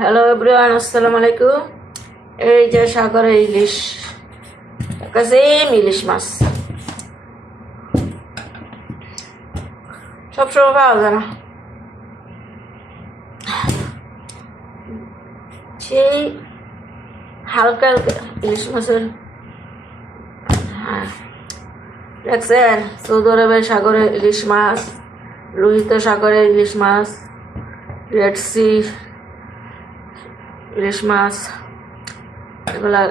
Hello everyone আসসালামু আলাইকুম এই যে সাগরে ইলিশ। সেম ইলিশ মাছ। সবসময় পাওয়া যায় না। সেই হালকা হালকা ইলিশ মাছের। হ্যাঁ। দেখছেন? সৌদি আরবের সাগরে ইলিশ মাছ, লোহিত সাগরের ইলিশ মাছ, রেড সি ইলিশ মাছ এগুলা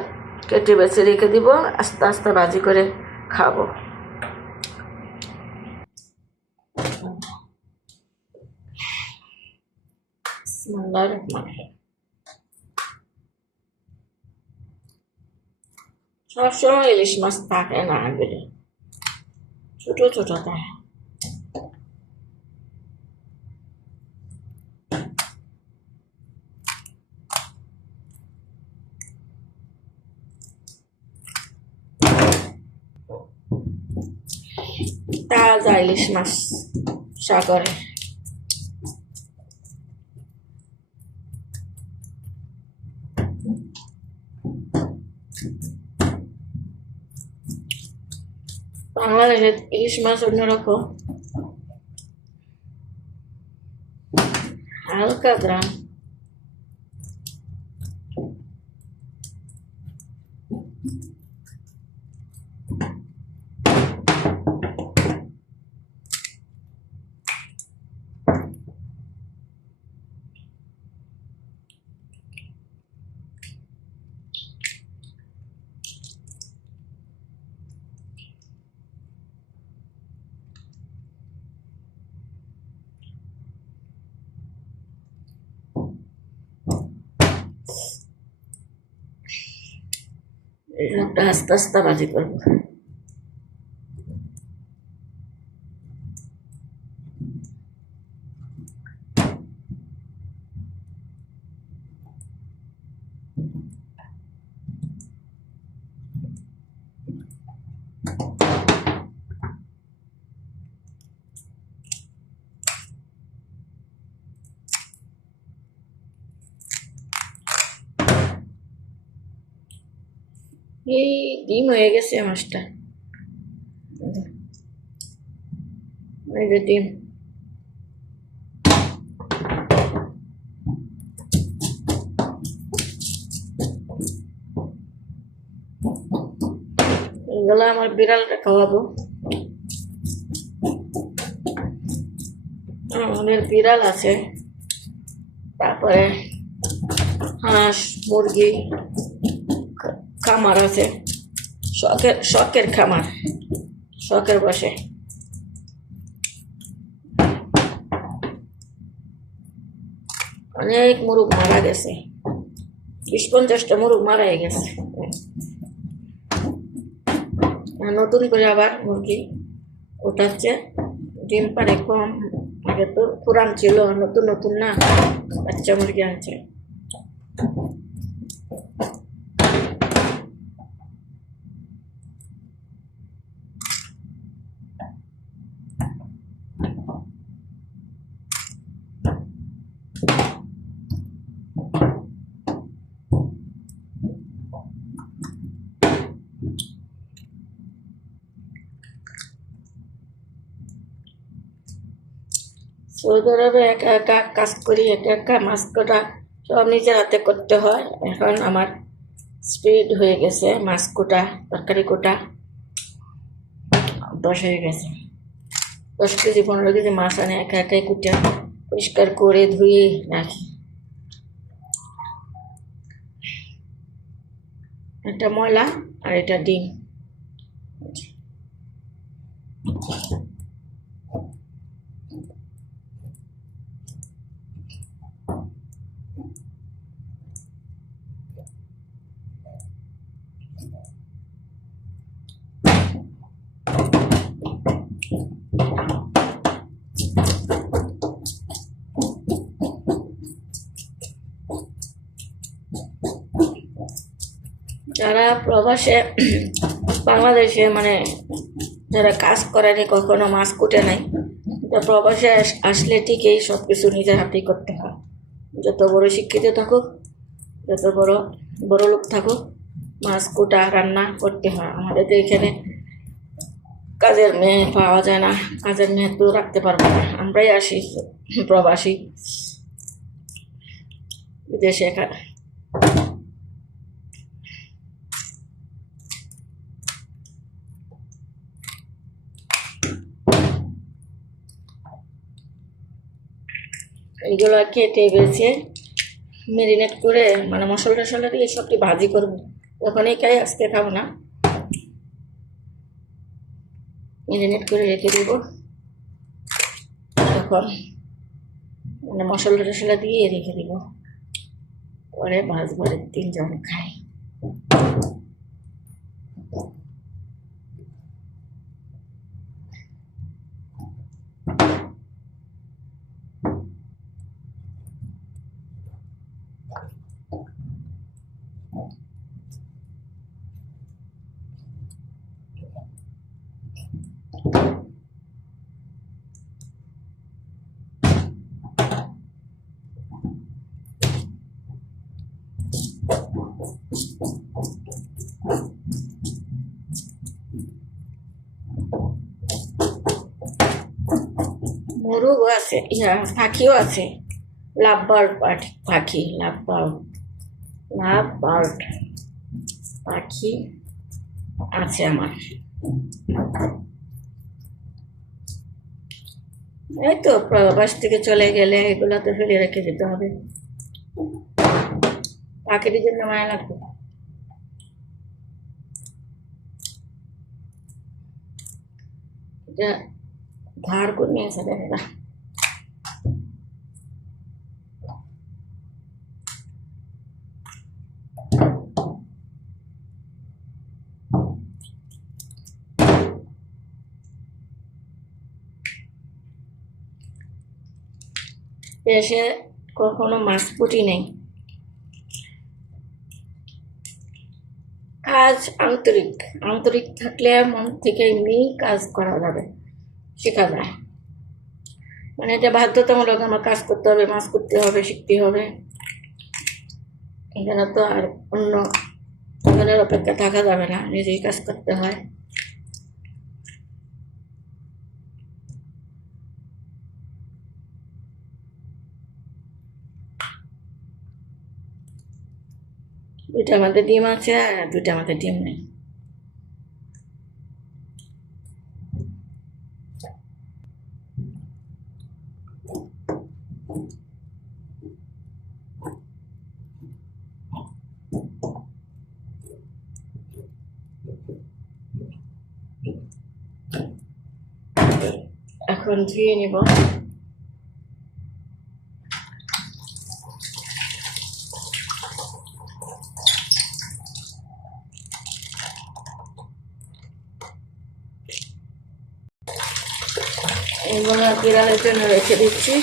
কেটে বেছে রেখে দিব, আস্তে আস্তে ভাজি করে খাব। সবসময় ইলিশ মাছ থাকে না ছোট ছোট থাকে। তাজা ইলিশ মাছ সাগরে। বাংলাদেশের ইলিশ মাছ অন্যরকম। হালকা গ্রাম। একটা আস্তে আস্তে ভাজি করব এই ডিম হয়ে গেছে মাছটা এই যে ডিম। এগুলো আমার বিড়ালটা খাওয়াবো। আমাদের বিড়াল আছে। তারপরে হাঁস, মুরগি। খামার আছে। শখের শখের খামার। শখের বসে। অনেক মুরগ মারা গেছে। বিশ পঞ্চাশটা মুরগ মারা গেছে নতুন করে আবার মুরগি ওঠাচ্ছে ডিম পারে কম। আগে তো পুরান ছিল, নতুন নতুন না। বাচ্চা মুরগি আনছে। সৌদি আরবে একা একা কাজ করি, একা একা মাছ কটা, সব নিজের হাতে করতে হয়। এখন আমার স্পিড হয়ে গেছে, মাছ কোটা, তরকারি কোটা অভ্যাস হয়ে গেছে। দশ কেজি, পনেরো কেজি মাছ আনে, একা একাই কুটে, পরিষ্কার করে ধুয়ে রাখি। একটা ময়লা আর এটা ডিম যারা প্রবাসে, বাংলাদেশে মানে যারা কাজ করেনি কখনো মাছ কুটে নাই তো প্রবাসে আস- আসলে ঠিকই সব কিছু নিজের হাতেই করতে হয়। যত বড় শিক্ষিত থাকুক, যত বড় বড় লোক থাকুক, মাছ কোটা, রান্না করতে হয়। আমাদের তো এখানে কাজের মেয়ে পাওয়া যায় না, কাজের মেয়ে তো রাখতে পারব না। আমরাই আসি, প্রবাসী। বিদেশে এইগুলো কেটে বেছে মেরিনেট করে মানে মশলা টশলা দিয়ে সবটি ভাজি করব। ওখানেই খাই, আজকে খাব না। মেরিনেট করে রেখে দেব। তখন মানে মশলা টশলা দিয়ে রেখে দেব। পরে ভাজবো তিনজন খাই। আছে। ইয়া পাখিও আছে। লাভ বার্ড পাখি লাভ বার্ড লাভ বার্ড পাখি আছে আমার। এই তো, প্রবাস থেকে চলে গেলে এগুলো তো ফেলে রেখে দিতে হবে। পাখির জন্য মায়া লাগবে। এটা ধার করে নিয়ে এসে কখনো মাছ পুটি নেই। কাজ আন্তরিক। আন্তরিক থাকলে মন থেকে এমনি কাজ করা যাবে, শেখা যায়। মানে এটা বাধ্যতামূলক আমার কাজ করতে হবে, মাছ করতে হবে, শিখতে হবে। এখানে তো আর অন্য জনের অপেক্ষা থাকা যাবে না, নিজেই কাজ করতে হয়। দুইটা আমাদের ডিম আছে আর দুইটা আমাদের ডিম নেই। এখন ধুয়ে নিব। এগুলো জন্য রেখে দিচ্ছি।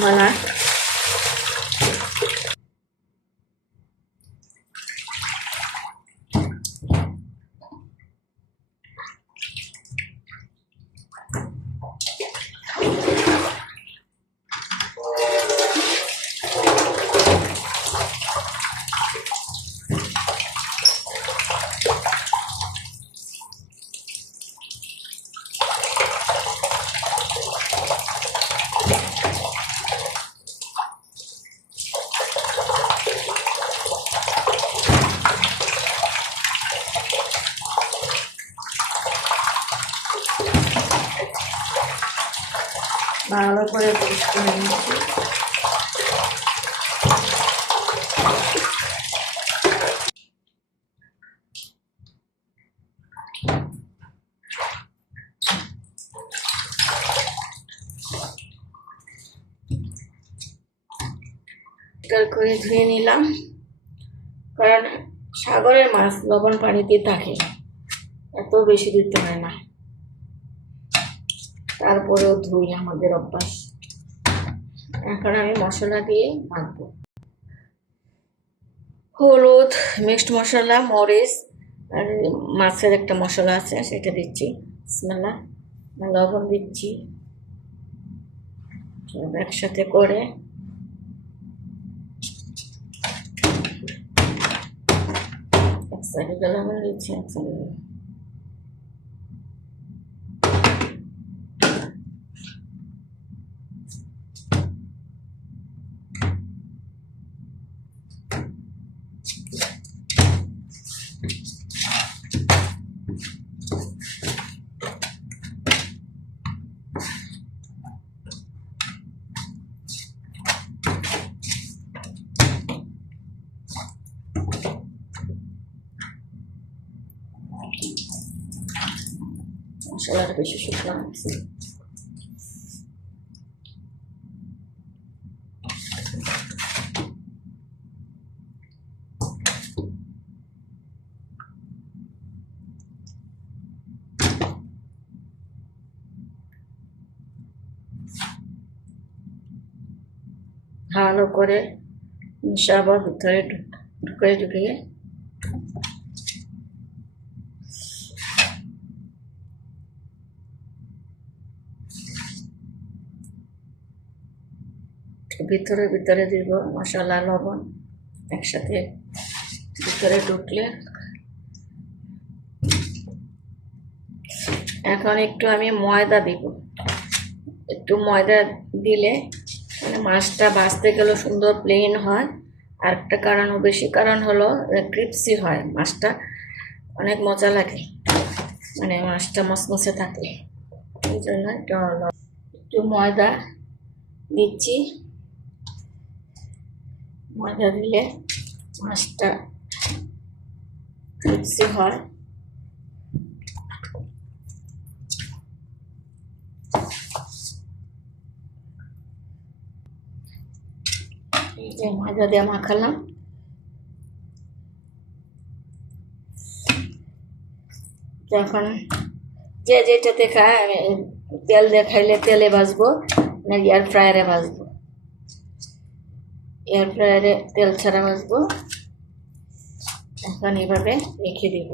মালা ভালো করে পরিষ্কার নিচ্ছি পরিষ্কার করে ধুয়ে নিলাম। কারণ সাগরের মাছ লবণ পানিতে থাকে, এত বেশি দিতে হয় না। তারপরেও ধুই আমাদের অভ্যাস। এখন আমি মশলা দিয়ে মাখবো। হলুদ মিক্সড মশলা, মরিচ, আর মাছের একটা মশলা আছে, সেটা দিচ্ছি। স্মেলা লবণ দিচ্ছি। একসাথে করে এক সাইডে লবণ দিচ্ছি এক সাইডে মশলার বেশি শুকনো আছে ভালো করে মিশাবো ভিতরে ঢুকে ঢুকিয়ে ভিতরে ভিতরে দিব মশলা, লবণ একসাথে। ভিতরে ঢুকলে এখন একটু আমি ময়দা দিব। একটু ময়দা দিলে মানে মাছটা ভাজতে গেলেও সুন্দর প্লেন হয়। আর একটা কারণ, বেশি কারণ হলো ক্রিপসি হয় মাছটা। অনেক মজা লাগে মানে মাছটা মসমসে থাকে এই জন্য একটু ময়দা দিচ্ছি। ময়দা দিলে মাছটা ক্রিপসি হয়। এই যে ময়দা দিয়ে মাখালাম। যখন যে যেটাতে খায় তেল দিয়ে খাইলে তেলে ভাজবো না এয়ার ফ্রায়ারে ভাজবো? এয়ার ফ্রায়ারে তেল ছাড়া ভাজবো। এখন এভাবে রেখে দিব।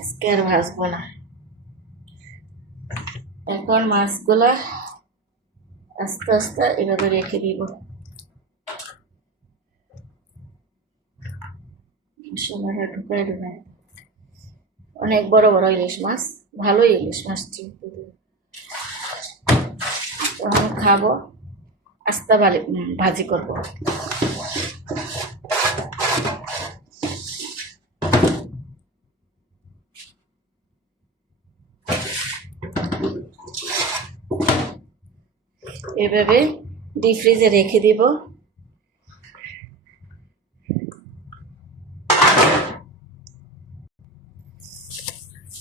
আজকে আর ভাজবো না। এখন মাছগুলো আস্তে আস্তে এভাবে রেখে দিব। মশলাটা ঢুকায় ঢুকায় অনেক বড় বড় ইলিশ মাছ, ভালোই ইলিশ মাছ আমি খাব। আস্তে বালি ভাজি করব। এভাবে ডিপ ফ্রিজে রেখে দিব।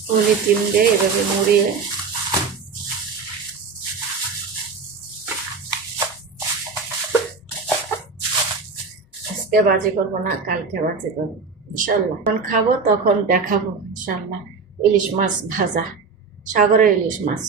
পলিথিন দিয়ে এভাবে মুড়িয়ে আজকে বাজি করব না, কালকে বাজি করব ইনশাল্লাহ যখন খাব তখন দেখাবো ইনশাল্লাহ ইলিশ মাছ ভাজা, সাগরের ইলিশ মাছ।